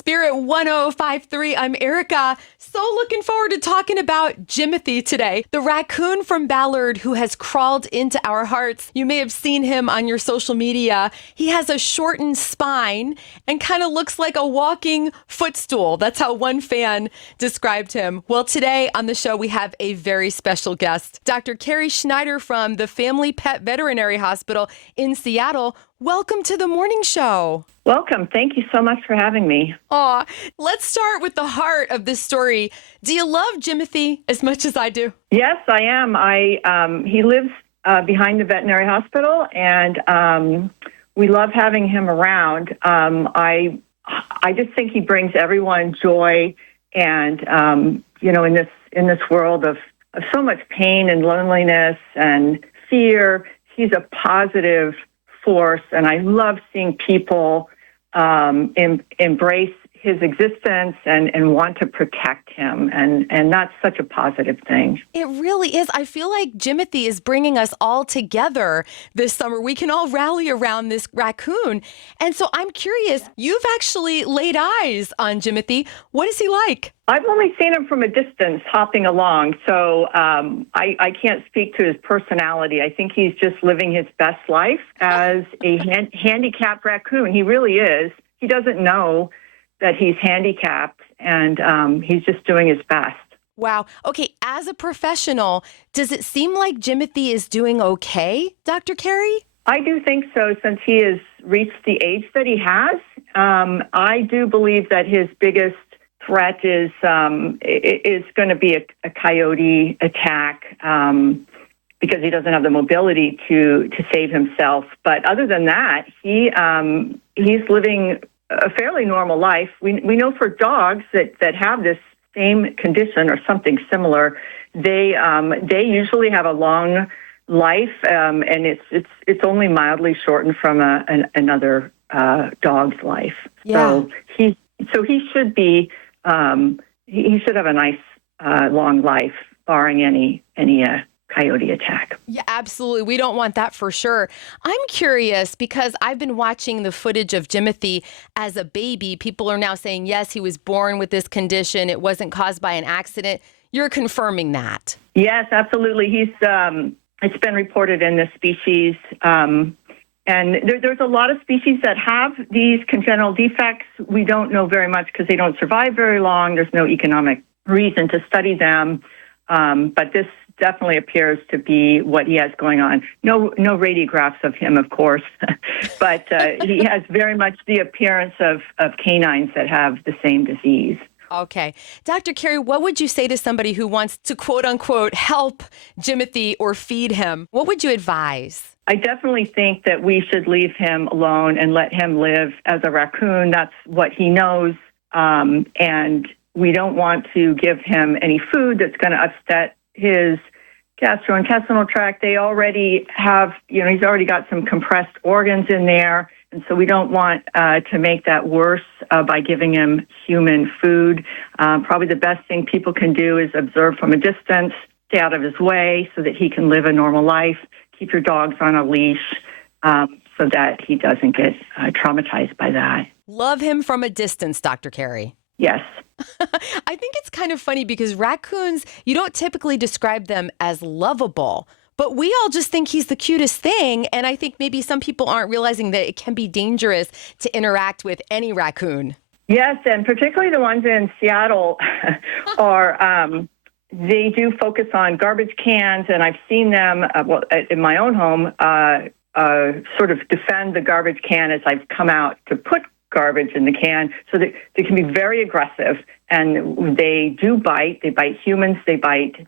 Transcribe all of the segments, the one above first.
Spirit 1053. I'm Erica. So looking forward to talking about Jimothy today, the raccoon from Ballard who has crawled into our hearts. You may have seen him on your social media. He has a shortened spine and kind of looks like a walking footstool. That's how one fan described him. Well, today on the show, we have a very special guest, Dr. Carrie Schneider from the Family Pet Veterinary Hospital in Seattle. Welcome to the morning show. Welcome. Thank you so much for having me. Aw, let's start with the heart of this story. Do you love Jimothy as much as I do? Yes, I am. He lives behind the veterinary hospital, and we love having him around. I just think he brings everyone joy, and in this world of so much pain and loneliness and fear, he's a positive force, and I love seeing people embrace his existence and want to protect him, and that's such a positive thing. It really is. I feel like Jimothy is bringing us all together this summer. We can all rally around this raccoon. And so I'm curious, you've actually laid eyes on Jimothy. What is he like? I've only seen him from a distance hopping along, so I can't speak to his personality. I think he's just living his best life as a handicapped raccoon. He really is. He doesn't know that he's handicapped, and he's just doing his best. Wow. Okay, as a professional, does it seem like Jimothy is doing okay, Dr. Carrie? I do think so, since he has reached the age that he has. I do believe that his biggest threat is going to be a coyote attack, because he doesn't have the mobility to save himself. But other than that, he's living a fairly normal life. We know for dogs that have this same condition or something similar, they usually have a long life, and it's only mildly shortened from another dog's life. Yeah. So he should be he should have a nice long life, barring any coyote attack. Yeah, absolutely. We don't want that for sure. I'm curious because I've been watching the footage of Jimothy as a baby. People are now saying, yes, he was born with this condition. It wasn't caused by an accident. You're confirming that. Yes, absolutely. It's been reported in this species. And there's a lot of species that have these congenital defects. We don't know very much because they don't survive very long. There's no economic reason to study them. But this definitely appears to be what he has going on. No radiographs of him, of course, but he has very much the appearance of canines that have the same disease. Okay. Dr. Carrie, what would you say to somebody who wants to, quote unquote, help Jimothy or feed him? What would you advise? I definitely think that we should leave him alone and let him live as a raccoon. That's what he knows. And we don't want to give him any food that's going to upset his gastrointestinal tract. They already have, he's already got some compressed organs in there. And so we don't want to make that worse by giving him human food. Probably the best thing people can do is observe from a distance, stay out of his way so that he can live a normal life. Keep your dogs on a leash so that he doesn't get traumatized by that. Love him from a distance, Dr. Carrie. Yes. I think it's kind of funny because raccoons, you don't typically describe them as lovable, but we all just think he's the cutest thing. And I think maybe some people aren't realizing that it can be dangerous to interact with any raccoon. Yes, and particularly the ones in Seattle they do focus on garbage cans, and I've seen them, in my own home, sort of defend the garbage can as I've come out to put garbage in the can, so that they can be very aggressive, and they do bite. They bite humans, they bite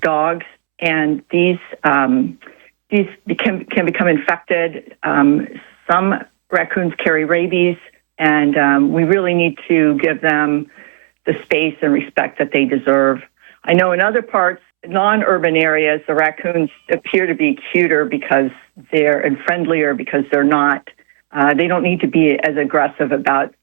dogs, and these can become infected. Some raccoons carry rabies, and we really need to give them the space and respect that they deserve. I know in other parts, non-urban areas, the raccoons appear to be cuter because and friendlier because they're not. They don't need to be as aggressive about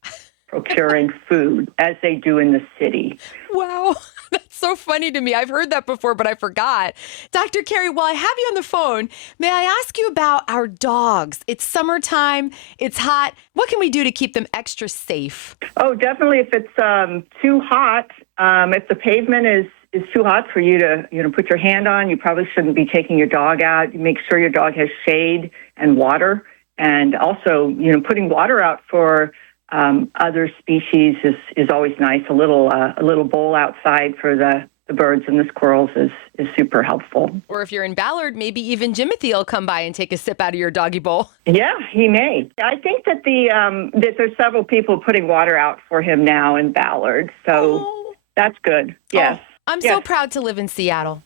procuring food as they do in the city. Wow, that's so funny to me. I've heard that before, but I forgot. Dr. Carey, while I have you on the phone, may I ask you about our dogs? It's summertime. It's hot. What can we do to keep them extra safe? Oh, definitely. If it's too hot, if the pavement is too hot for you to, put your hand on, you probably shouldn't be taking your dog out. You make sure your dog has shade and water. And also, putting water out for other species is always nice. A little bowl outside for the birds and the squirrels is super helpful. Or if you're in Ballard, maybe even Jimothy will come by and take a sip out of your doggy bowl. Yeah, he may. I think that that there's several people putting water out for him now in Ballard, so that's good. Yes. Oh, I'm so proud to live in Seattle.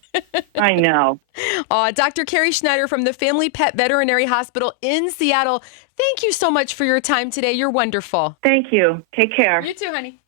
I know. Dr. Carey Schneider from the Family Pet Veterinary Hospital in Seattle, thank you so much for your time today. You're wonderful. Thank you. Take care. You too, honey.